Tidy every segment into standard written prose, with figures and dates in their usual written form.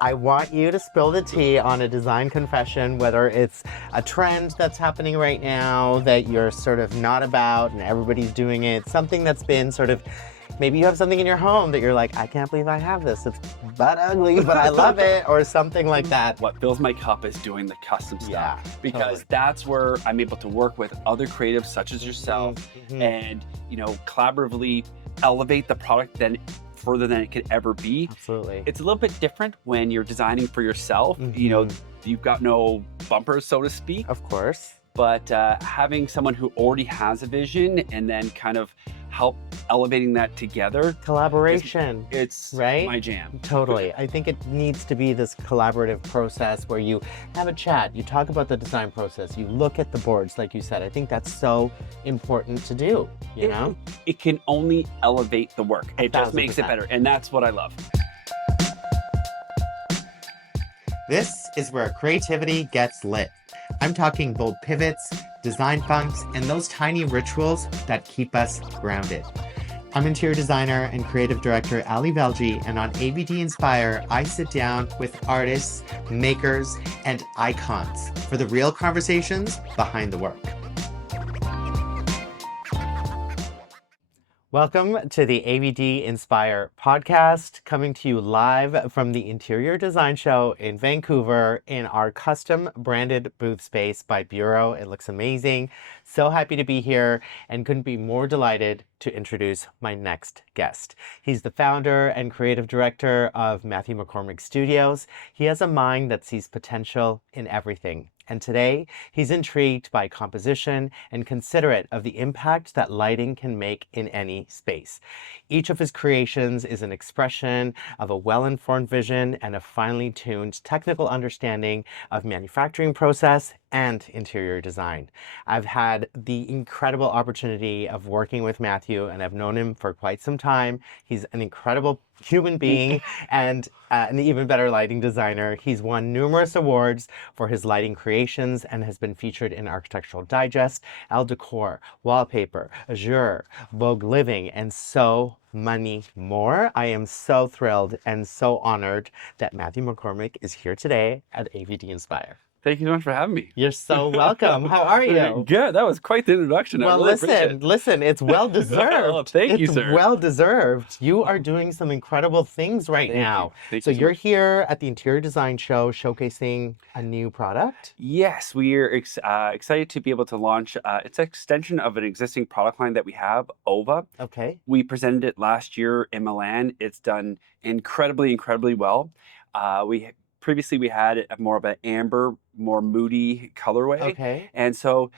I want you to spill the tea on a design confession, whether it's a trend that's happening right now that you're sort of not about and everybody's doing it, something that's been sort of, maybe you have something in your home that you're like, I can't believe I have this. It's butt ugly, but I love it, or something like that. What fills my cup is doing the custom stuff. Yeah, because totally. that's where I'm able to work with other creatives such as yourself and, collaboratively elevate the product further than it could ever be. Absolutely. It's a little bit different when you're designing for yourself. You've got no bumpers, so to speak. Of course. But having someone who already has a vision and then kind of help elevating that together. Collaboration. It's right? my jam. Totally. I think it needs to be this collaborative process where you have a chat, you talk about the design process, you look at the boards, like you said. I think that's so important to do, you know? It can only elevate the work. It just makes it 1000%. better. And that's what I love. This is where creativity gets lit. I'm talking bold pivots, design funks, and those tiny rituals that keep us grounded. I'm interior designer and creative director Ali Velji, and on AVD Inspire, I sit down with artists, makers, and icons for the real conversations behind the work. Welcome to the AVD Inspire podcast, coming to you live from the Interior Design Show in Vancouver in our custom branded booth space by Bureau. It looks amazing. So happy to be here and couldn't be more delighted to introduce my next guest. He's the founder and creative director of Matthew McCormick Studios. He has a mind that sees potential in everything. And today, he's intrigued by composition and considerate of the impact that lighting can make in any space. Each of his creations is an expression of a well-informed vision and a finely tuned technical understanding of manufacturing process and interior design. I've had the incredible opportunity of working with Matthew, and I've known him for quite some time. He's an incredible human being and an even better lighting designer. He's won numerous awards for his lighting creations and has been featured in Architectural Digest, Elle Decor, Wallpaper, Azure, Vogue Living, and so many more. I am so thrilled and so honored that Matthew McCormick is here today at AVD Inspire. Thank you so much for having me. You're so welcome. How are you? Good. That was quite the introduction. Well, I really appreciate it. listen, it's well deserved. Oh, thank you, sir. It's well deserved. You are doing some incredible things right now. Thank So you so you're much. here at the Interior Design Show showcasing a new product? Yes, we are excited to be able to launch. It's an extension of an existing product line that we have, OVA. Okay. We presented it last year in Milan. It's done incredibly, incredibly well. Previously we had more of an amber, more moody colorway. Okay. And so,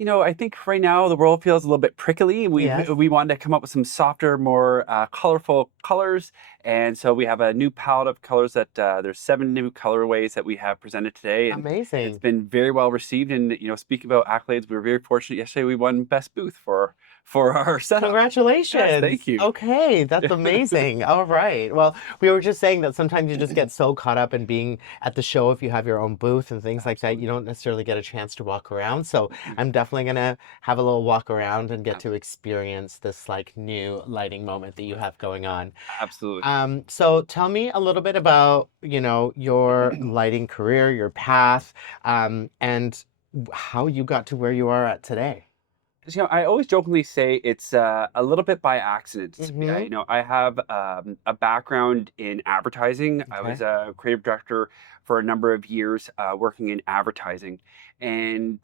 I think right now the world feels a little bit prickly. Yes. We wanted to come up with some softer, more colorful colors. And so we have a new palette of colors that there's 7 new colorways that we have presented today. And Amazing. it's been very well received. And, speaking about accolades, we were very fortunate. Yesterday we won Best Booth for our setup. Congratulations. Yes, thank you. Okay, that's amazing. All right. Well, we were just saying that sometimes you just get so caught up in being at the show if you have your own booth and things like that, you don't necessarily get a chance to walk around. So I'm definitely going to have a little walk around and get to experience this like new lighting moment that you have going on. Absolutely. So tell me a little bit about, your lighting career, your path, and how you got to where you are at today. I always jokingly say it's a little bit by accident. Mhm. I have a background in advertising. I was a creative director for a number of years working in advertising. And,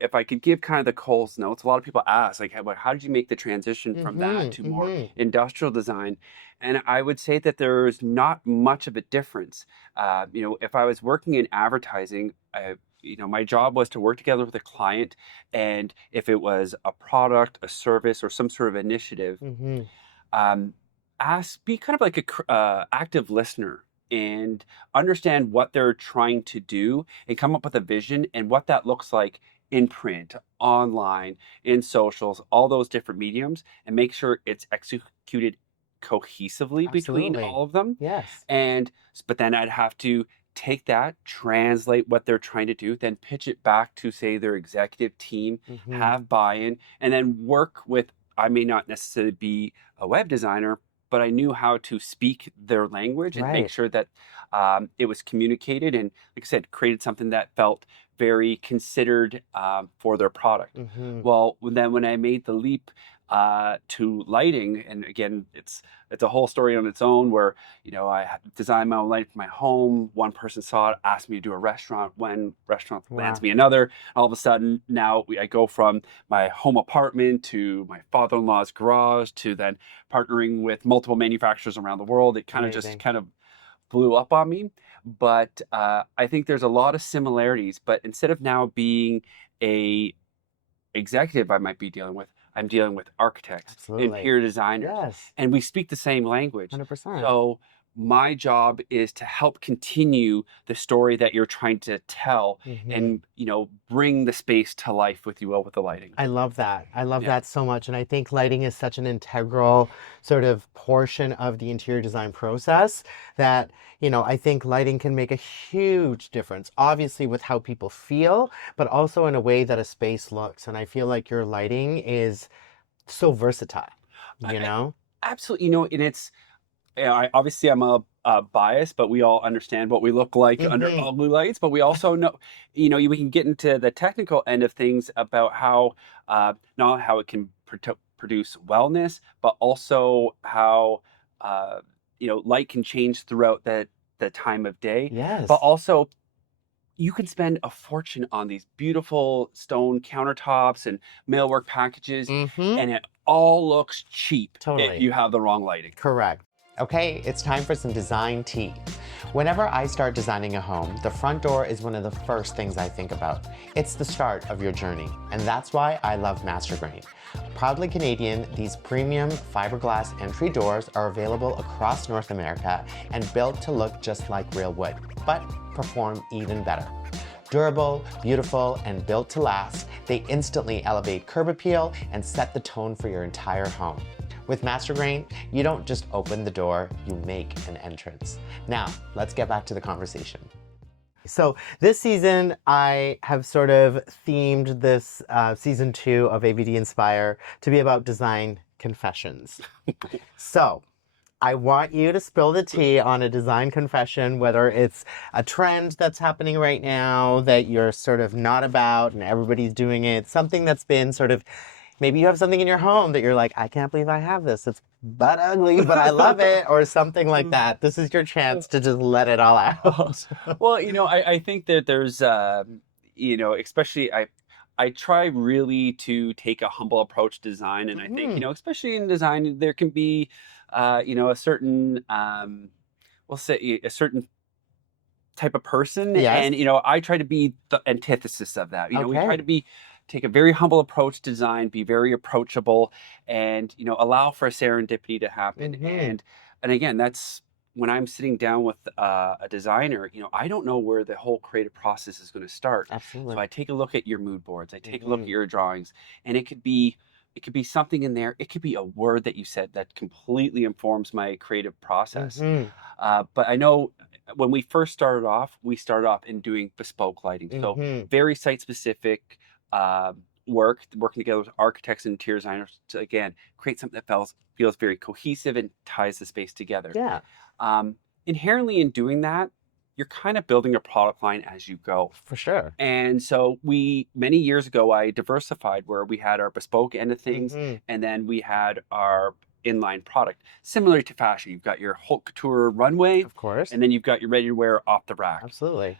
if I could give kind of the Coles notes, a lot of people ask, like, how did you make the transition from that to more industrial design? And I would say that there's not much of a difference. If I was working in advertising, my job was to work together with a client, and if it was a product, a service, or some sort of initiative, be kind of like a active listener and understand what they're trying to do and come up with a vision and what that looks like in print, online, in socials, all those different mediums, and make sure it's executed cohesively between Absolutely. all of them. Yes. But then I'd have to take that, translate what they're trying to do, then pitch it back to, say, their executive team, have buy-in, and then work with, I may not necessarily be a web designer, but I knew how to speak their language and make Right. sure that it was communicated. And like I said, created something that felt very considered for their product. Mm-hmm. Well, then when I made the leap to lighting, and again, it's a whole story on its own where I had designed my own lighting for my home. One person saw it, asked me to do a restaurant. When restaurant lands Wow. me another, all of a sudden now I go from my home apartment to my father-in-law's garage to then partnering with multiple manufacturers around the world. It kind of just Amazing. kind of blew up on me. But I think there's a lot of similarities. But instead of now being a executive I might be dealing with, I'm dealing with architects, Absolutely. interior designers, Yes. and we speak the same language. 100%. So my job is to help continue the story that you're trying to tell Mm-hmm. and, bring the space to life, if you will, with the lighting. I love that. I love Yeah. that so much. And I think lighting is such an integral sort of portion of the interior design process that, I think lighting can make a huge difference, obviously with how people feel, but also in a way that a space looks. And I feel like your lighting is so versatile, Absolutely. And it's, obviously I'm a bias, but we all understand what we look like under Mm-hmm. all blue lights. But we also know, we can get into the technical end of things about how, not how it can produce wellness, but also how, light can change throughout the time of day. Yes. But also, you can spend a fortune on these beautiful stone countertops and millwork packages, Mm-hmm. and it all looks cheap Totally. if you have the wrong lighting. Correct. Okay, it's time for some design tea. Whenever I start designing a home, the front door is one of the first things I think about. It's the start of your journey, and that's why I love Master Grain. Proudly Canadian, these premium fiberglass entry doors are available across North America and built to look just like real wood, but perform even better. Durable, beautiful, and built to last, they instantly elevate curb appeal and set the tone for your entire home. With Master Grain, you don't just open the door, you make an entrance. Now, let's get back to the conversation. So this season, I have sort of themed this season 2 of AVD Inspire to be about design confessions. So I want you to spill the tea on a design confession, whether it's a trend that's happening right now that you're sort of not about and everybody's doing it, something that's been sort of, maybe you have something in your home that you're like, I can't believe I have this. It's butt ugly, but I love it, or something like that. This is your chance to just let it all out. Well, I think that there's, especially I try really to take a humble approach to design. And I think, especially in design, there can be, a certain, we'll say a certain type of person. Yes. And, I try to be the antithesis of that. We try Okay. to take a very humble approach to design, be very approachable, and, allow for serendipity to happen. Mhm. And again, that's when I'm sitting down with a designer, I don't know where the whole creative process is going to start. Absolutely. So I take a look at your mood boards, I take a look at Mhm. your drawings, and it could be something in there. It could be a word that you said that completely informs my creative process. Mhm. But I know when we first started off, we started off in doing bespoke lighting. So Mhm. very site specific working together with architects and interior designers to, again, create something that feels very cohesive and ties the space together. Yeah, Inherently in doing that, you're kind of building a product line as you go. for sure. And so many years ago, I diversified where we had our bespoke end of things, Mhm. and then we had our inline product. Similar to fashion, you've got your haute couture runway, Of course. and then you've got your ready to wear off the rack. Absolutely.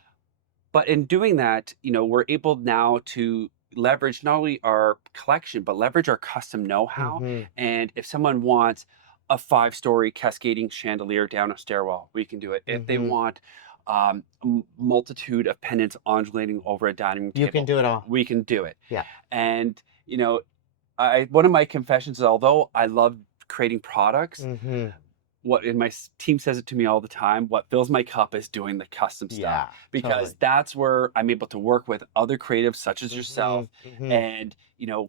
But in doing that, we're able now to leverage not only our collection, but leverage our custom know-how. Mhm. And if someone wants a 5-story cascading chandelier down a stairwell, we can do it. If they Mhm. want a multitude of pendants undulating over a dining room You table, can do it all. we can do it. Yeah. And, one of my confessions is, although I love creating products, Mhm. my team says it to me all the time, what fills my cup is doing the custom stuff. Yeah, Because totally. that's where I'm able to work with other creatives such as yourself Mhm. and,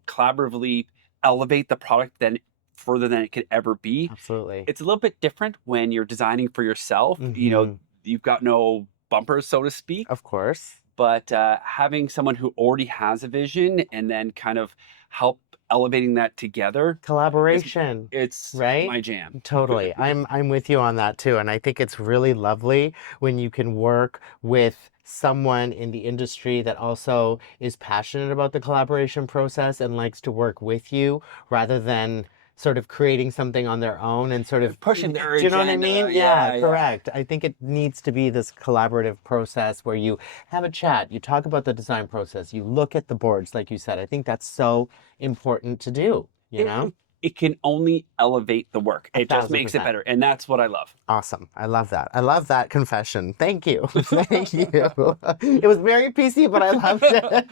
collaboratively elevate the product then further than it could ever be. Absolutely. It's a little bit different when you're designing for yourself. Mhm. You've got no bumpers, so to speak. Of course. But having someone who already has a vision and then kind of help elevating that together, Collaboration, it's right? my jam. Totally. I'm with you on that too. And I think it's really lovely when you can work with someone in the industry that also is passionate about the collaboration process and likes to work with you rather than sort of creating something on their own and sort of Pushing their do you know what I agenda. mean? Yeah, Yeah, yeah. correct. I think it needs to be this collaborative process where you have a chat, you talk about the design process, you look at the boards, like you said. I think that's so important to do, you know? It can only elevate the work. A It just thousand makes it percent. better. And that's what I love. Awesome. I love that. I love that confession. Thank you. Thank you. It was very PC, but I loved it.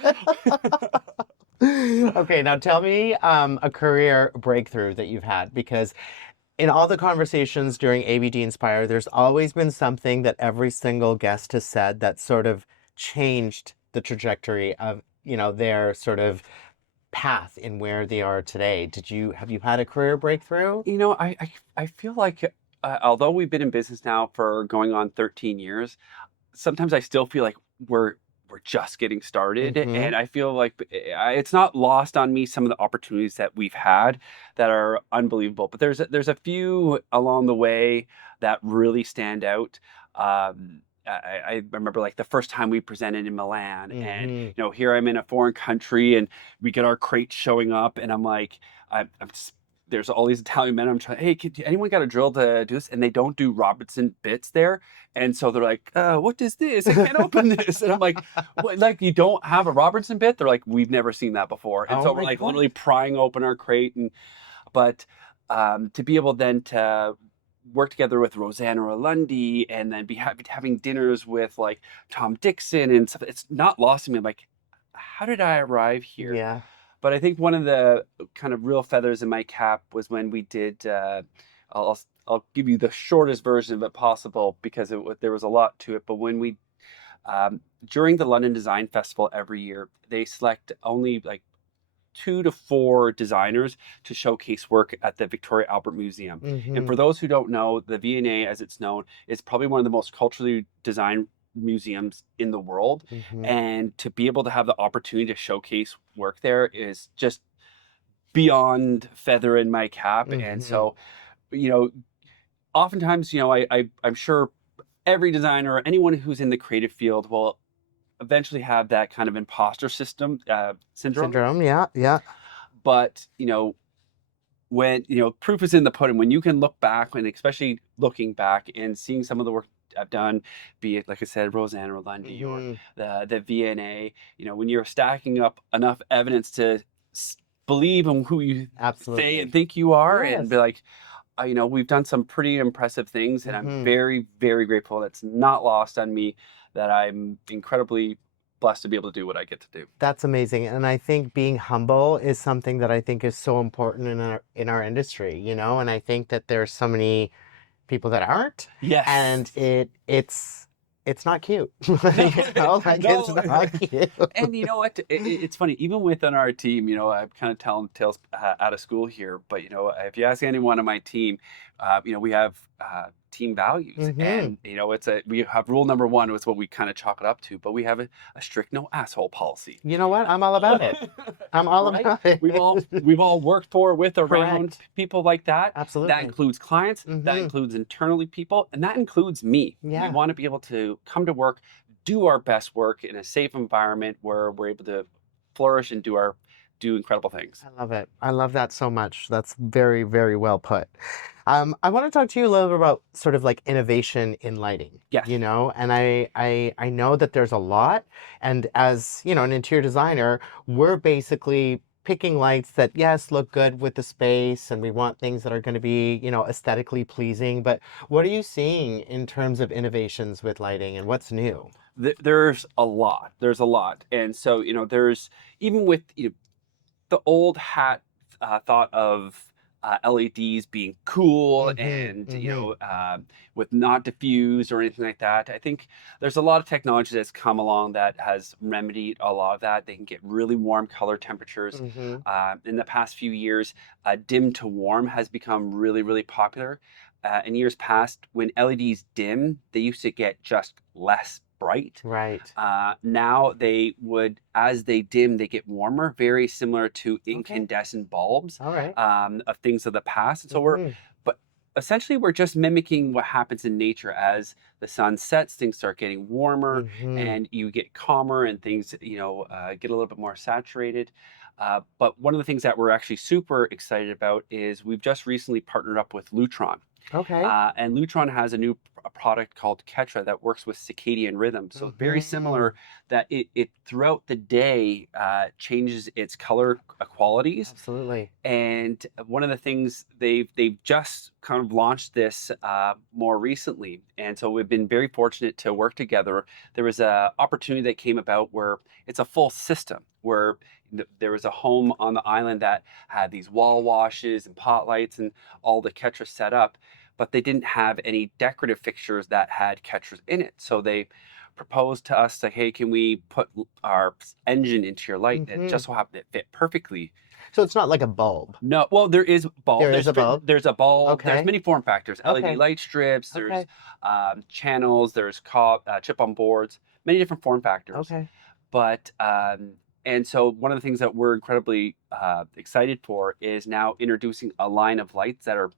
Okay, now tell me a career breakthrough that you've had because in all the conversations during AVD Inspire, there's always been something that every single guest has said that sort of changed the trajectory of, their sort of path in where they are today. Have you had a career breakthrough? I feel like although we've been in business now for going on 13 years, sometimes I still feel like we're just getting started, and I feel like it's not lost on me some of the opportunities that we've had that are unbelievable. But there's a few along the way that really stand out. I remember like the first time we presented in Milan, and here I'm in a foreign country, and we get our crates showing up, and I'm like, there's all these Italian men. I'm trying, hey, anyone got a drill to do this? And they don't do Robertson bits there, and so they're like, what is this? I can't open this. And I'm like, what, like you don't have a Robertson bit? They're like, we've never seen that before. And so we're like literally prying open our crate, but to be able then to work together with Rosanna Lundy and then be having dinners with like Tom Dixon and stuff. It's not lost on me. I'm like, how did I arrive here? Yeah. But I think one of the kind of real feathers in my cap was when we did, I'll give you the shortest version of it possible because there was a lot to it. But when we, during the London Design Festival every year, they select only like 2 to 4 designers to showcase work at the Victoria Albert Museum. And for those who don't know, the V&A, as it's known, is probably one of the most culturally designed museums in the world. And to be able to have the opportunity to showcase work there is just beyond feather in my cap. And so, oftentimes, I'm sure every designer, anyone who's in the creative field will eventually have that kind of imposter syndrome. Yeah. But when proof is in the pudding, when you can look back, and especially looking back and seeing some of the work I've done, be it like I said, Rosanna Lundy or the V&A, when you're stacking up enough evidence to believe in who you say and think you are, and be like, we've done some pretty impressive things, and I'm very, very grateful. That's not lost on me, that I'm incredibly blessed to be able to do what I get to do. That's amazing. And I think being humble is something that I think is so important in our industry, and I think that there's so many people that aren't. Yes. And it's not cute. It's not cute. And you know what? It's funny, even within our team, I'm kind of telling tales out of school here, but if you ask anyone on my team, we have team values, and we have rule number 1 was what we kind of chalk it up to, but we have a strict no asshole policy. You know what? I'm all about it. I'm all about it. We've all worked with around people like that. Absolutely. That includes clients, that includes internally people, and that includes me. Yeah. We want to be able to come to work, do our best work in a safe environment where we're able to flourish and do incredible things. I love it. I love that so much. That's very, very well put. I want to talk to you a little bit about sort of like innovation in lighting. Yes. And I know that there's a lot. And as, an interior designer, we're basically picking lights that, yes, look good with the space, and we want things that are going to be, aesthetically pleasing. But what are you seeing in terms of innovations with lighting, and what's new? There's a lot. And so, there's, even with, the old hat thought of LEDs being cool and with not diffused or anything like that. I think there's a lot of technology that's come along that has remedied a lot of that. They can get really warm color temperatures. In the past few years, dim to warm has become really, really popular. in years past, when LEDs dim, they used to get just less bright. Right. Now they would, as they dim, they get warmer, very similar to incandescent bulbs. All right. Of things of the past. And so but essentially we're just mimicking what happens in nature. As the sun sets, things start getting warmer, and you get calmer, and things, get a little bit more saturated. But one of the things that we're actually super excited about is we've just recently partnered up with Lutron. Okay. And Lutron has a new product called Ketra that works with circadian rhythm. So very similar, that it throughout the day changes its color qualities. Absolutely. And one of the things they've just kind of launched this more recently, and so we've been very fortunate to work together. There was an opportunity that came about where it's a full system, where there was a home on the island that had these wall washes and pot lights and all the Ketra set up, but they didn't have any decorative fixtures that had Ketras in it. So they proposed to us, like, hey, can we put our engine into your light? It just so happened it fit perfectly. So it's not like a bulb. No, well, there is bulb. There's a bulb. There's a bulb. Okay. There's many form factors. LED light strips. There's channels. There's chip on boards. Many different form factors. Okay. But and so one of the things that we're incredibly excited for is now introducing a line of lights that are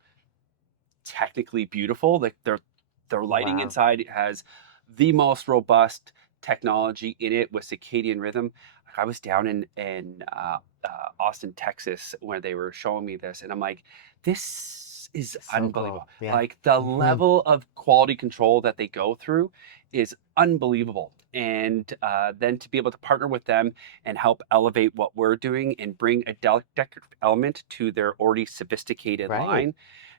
technically beautiful. Like their lighting inside has the most robust technology in it with circadian rhythm. I was down in Austin, Texas, where they were showing me this, and I'm like, this is So unbelievable. cool. Yeah. Like the level of quality control that they go through is unbelievable. And then to be able to partner with them and help elevate what we're doing and bring a decorative element to their already sophisticated line,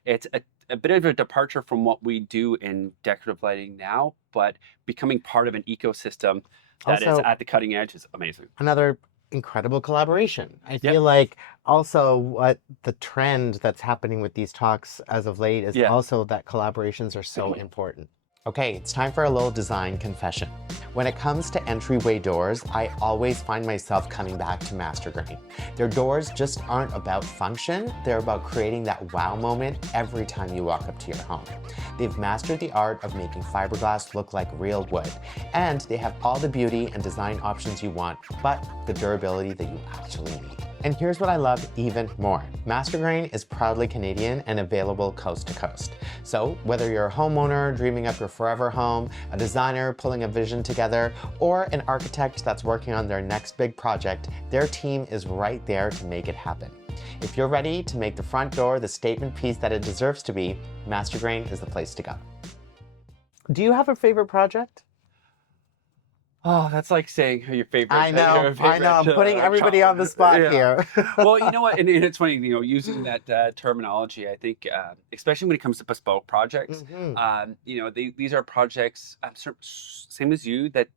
it's a bit of a departure from what we do in decorative lighting now, but becoming part of an ecosystem that is at the cutting edge is amazing. Another incredible collaboration. I feel like also what the trend that's happening with these talks as of late is also that collaborations are so important. Okay, it's time for a little design confession. When it comes to entryway doors, I always find myself coming back to Master Grain. Their doors just aren't about function, they're about creating that wow moment every time you walk up to your home. They've mastered the art of making fiberglass look like real wood, and they have all the beauty and design options you want, but the durability that you actually need. And here's what I love even more. Master Grain is proudly Canadian and available coast to coast. So whether you're a homeowner dreaming up your forever home, a designer pulling a vision together, or an architect that's working on their next big project, their team is right there to make it happen. If you're ready to make the front door the statement piece that it deserves to be, Master Grain is the place to go. Do you have a favorite project? Oh, that's like saying who your favorite. I know. I'm putting everybody on the spot here. Well, you know what? And it's funny, using that terminology. I think, especially when it comes to bespoke projects, these are projects, same as you, that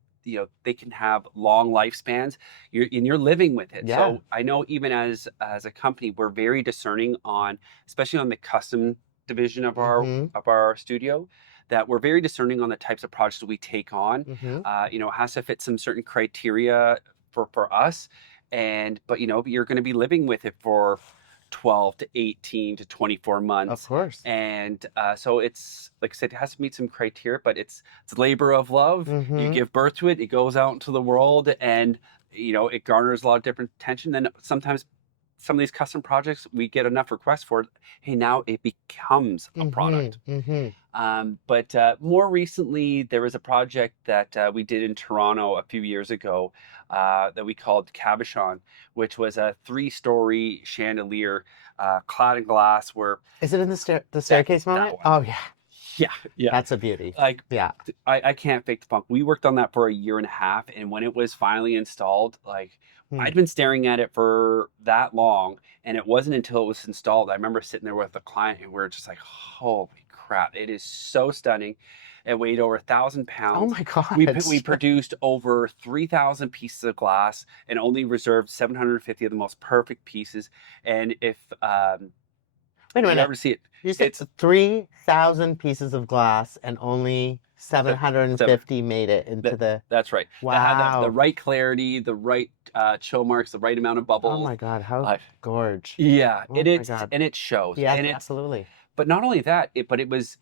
they can have long lifespans. You're living with it. So I know even as a company, we're very discerning on, especially on the custom division of our studio, that we're very discerning on the types of projects that we take on. It has to fit some certain criteria for us, but you're going to be living with it for 12 to 18 to 24 months. Of course. And so it's, like I said, it has to meet some criteria, but it's labor of love. You give birth to it, it goes out into the world, and it garners a lot of different attention. Then sometimes some of these custom projects, we get enough requests for it. Hey, now it becomes a product. But more recently, there was a project that we did in Toronto a few years ago that we called Cabochon, which was a 3-story chandelier clad in glass. Where is it in the staircase moment? Oh yeah. Yeah. That's a beauty. I can't fake the funk. We worked on that for a year and a half, and when it was finally installed, I'd been staring at it for that long, and it wasn't until it was installed. I remember sitting there with a client, and we were just like, holy crap, it is so stunning. It weighed over 1,000 pounds. Oh my God. We produced over 3,000 pieces of glass and only reserved 750 of the most perfect pieces. And if wait a minute, never see it, you said it's 3,000 pieces of glass and only 750 made it into the... That's right. Wow. That had the right clarity, the right chill marks, the right amount of bubbles. Oh my God, how gorge. Yeah, Oh and it shows. Yeah, and absolutely. but not only that, it was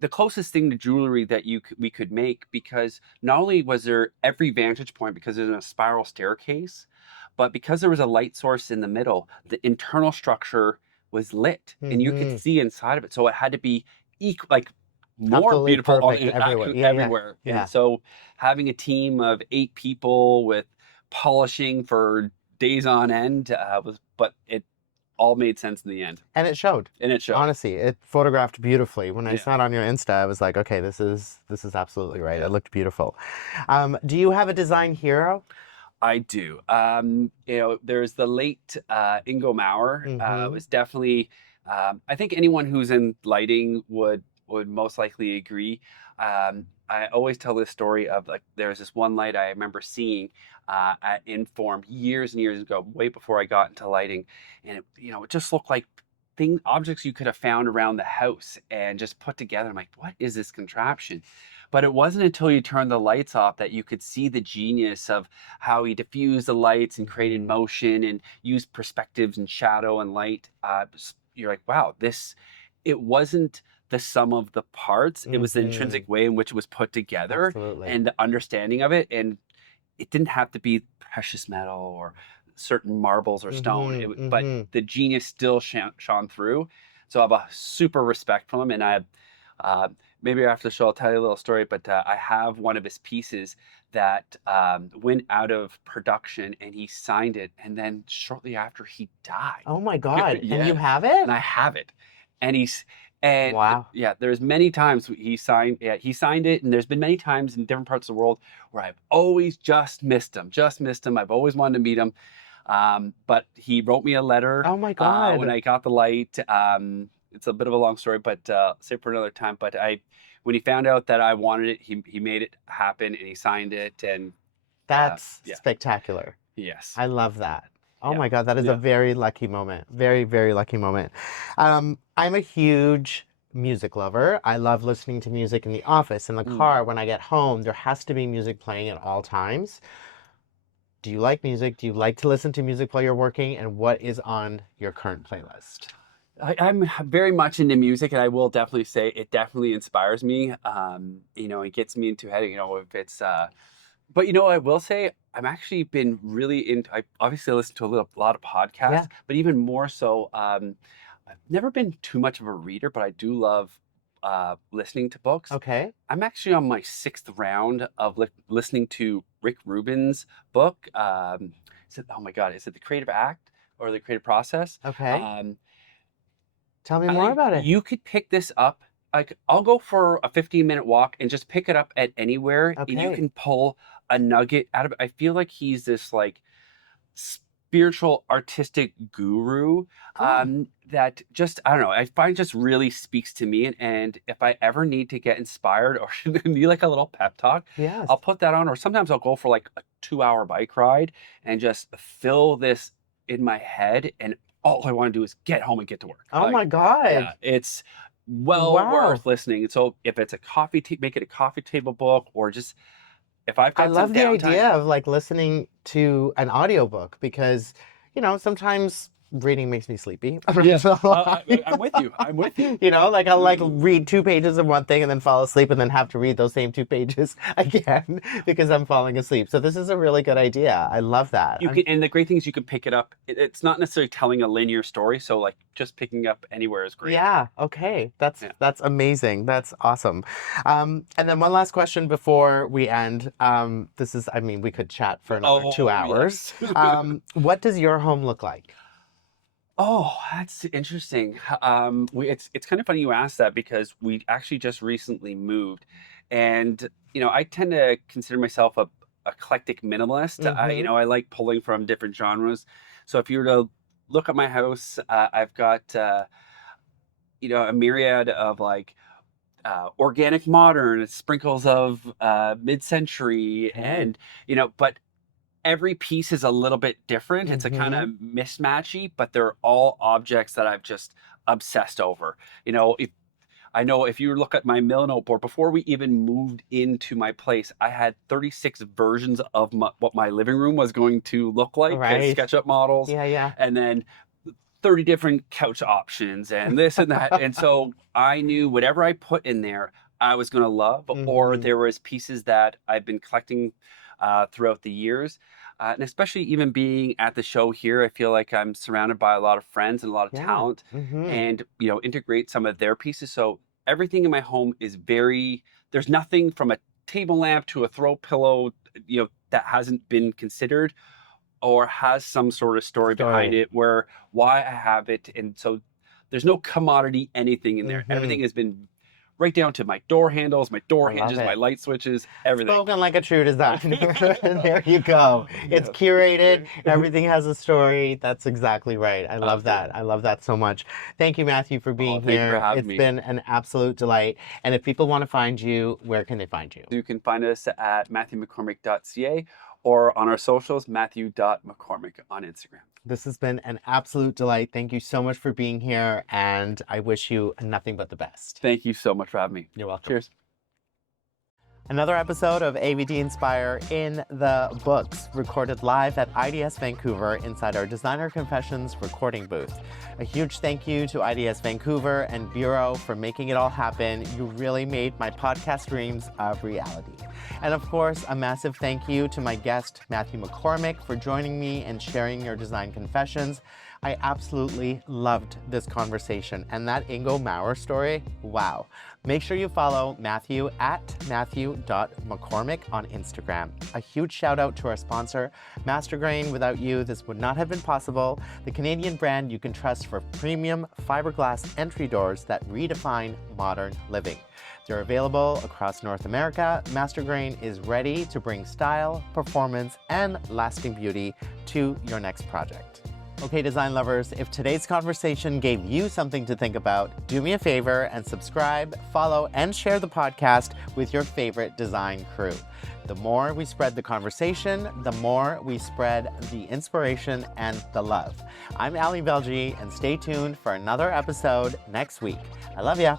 the closest thing to jewelry that we could make, because not only was there every vantage point because there's a spiral staircase, but because there was a light source in the middle, the internal structure was lit and you could Mm-hmm. see inside of it. So it had to be like more Absolutely beautiful perfect everywhere. actually Yeah, yeah, everywhere. And yeah. so having a team of 8 people with polishing for days on end but it all made sense in the end. And it showed. And it showed. Honestly, it photographed beautifully. When I Yeah. saw it on your Insta, I was like, okay, this is absolutely right. Yeah. It looked beautiful. Do you have a design hero? I do. There's the late Ingo Maurer. Mm-hmm. Was definitely. I think anyone who's in lighting would most likely agree. I always tell this story of, like, there's this one light I remember seeing at Inform years and years ago, way before I got into lighting, and it just looked like objects you could have found around the house and just put together. I'm like, what is this contraption? But it wasn't until you turned the lights off that you could see the genius of how he diffused the lights and created motion and used perspectives and shadow and light. You're like, wow, it wasn't the sum of the parts. It was the intrinsic way in which it was put together. Absolutely. And the understanding of it. And it didn't have to be precious metal or certain marbles or stone, but the genius still shone through. So I have a super respect for him. And maybe after the show, I'll tell you a little story, but I have one of his pieces that went out of production and he signed it. And then shortly after, he died. Oh my God. Yeah. And you have it? And I have it. And wow. There's many times he signed it. And there's been many times in different parts of the world where I've always just missed him. I've always wanted to meet him. But he wrote me a letter. Oh my God. When I got the light. It's a bit of a long story, but save for another time. But when he found out that I wanted it, he made it happen and he signed it. And that's spectacular. Yes. I love that. Oh my God, that is a very lucky moment. Very, very lucky moment. I'm a huge music lover. I love listening to music in the office, in the car, when I get home. There has to be music playing at all times. Do you like music? Do you like to listen to music while you're working? And what is on your current playlist? I'm very much into music, and I will definitely say it definitely inspires me. It gets me into heading, if it's, but I will say I'm actually been really into, I obviously listen to a lot of podcasts, but even more so, I've never been too much of a reader, but I do love listening to books. Okay. I'm actually on my 6th round of listening to Rick Rubin's book. Oh my God, is it The Creative Act or The Creative Process? Okay. Tell me more about it. You could pick this up. Like, I'll go for a 15-minute walk and just pick it up at anywhere, and you can pull a nugget out of it. I feel like he's this like spiritual artistic guru that just, I don't know, I find just really speaks to me. And if I ever need to get inspired or need like a little pep talk, I'll put that on. Or sometimes I'll go for like a 2-hour bike ride and just fill this in my head, and all I want to do is get home and get to work. Oh my God. Yeah, it's worth listening. And so if it's make it a coffee table book, or just if I've got I love the downtime, idea of like listening to an audiobook, because sometimes reading makes me sleepy. Yes, I'm with you. Like I'll like read 2 pages of one thing and then fall asleep and then have to read those same 2 pages again because I'm falling asleep. So this is a really good idea. I love that. And the great thing is you can pick it up. It's not necessarily telling a linear story. So like just picking up anywhere is great. Yeah. Okay. That's amazing. That's awesome. And then one last question before we end. We could chat for another 2 hours. Yes. What does your home look like? Oh, that's interesting. It's kind of funny you asked that, because we actually just recently moved, and I tend to consider myself a eclectic minimalist. I like pulling from different genres. So if you were to look at my house, I've got a myriad of like organic modern, sprinkles of mid-century, and but every piece is a little bit different. It's a kind of mismatchy, but they're all objects that I've just obsessed over. If you look at my mill noteboard, before we even moved into my place, I had 36 versions of what my living room was going to look like, Right. SketchUp models. Yeah. And then 30 different couch options and this and that. And so I knew whatever I put in there, I was going to love, or there was pieces that I've been collecting throughout the years. And especially even being at the show here, I feel like I'm surrounded by a lot of friends and a lot of talent, and, you know, integrate some of their pieces. So everything in my home is there's nothing from a table lamp to a throw pillow, you know, that hasn't been considered or has some sort of story behind it, where why I have it. And so there's no commodity anything in there. Everything has been right down to my door handles, my door hinges, my light switches, everything. Spoken like a true designer. There you go. It's curated. Everything has a story. That's exactly right. I love that. I love that so much. Thank you, Matthew, for being here. It's been an absolute delight. And if people want to find you, where can they find you? You can find us at matthewmccormick.ca or on our socials, matthew.mccormick on Instagram. This has been an absolute delight. Thank you so much for being here, and I wish you nothing but the best. Thank you so much for having me. You're welcome. Cheers. Another episode of AVD Inspire in the books, recorded live at IDS Vancouver inside our Designer Confessions recording booth. A huge thank you to IDS Vancouver and Bureau for making it all happen. You really made my podcast dreams a reality. And of course, a massive thank you to my guest, Matthew McCormick, for joining me and sharing your design confessions. I absolutely loved this conversation, and that Ingo Maurer story, wow. Make sure you follow Matthew at matthew.mccormick on Instagram. A huge shout out to our sponsor, Mastergrain. Without you, this would not have been possible. The Canadian brand you can trust for premium fiberglass entry doors that redefine modern living. They're available across North America. Mastergrain is ready to bring style, performance, and lasting beauty to your next project. Okay, design lovers, if today's conversation gave you something to think about, do me a favor and subscribe, follow, and share the podcast with your favorite design crew. The more we spread the conversation, the more we spread the inspiration and the love. I'm Velji, and stay tuned for another episode next week. I love ya.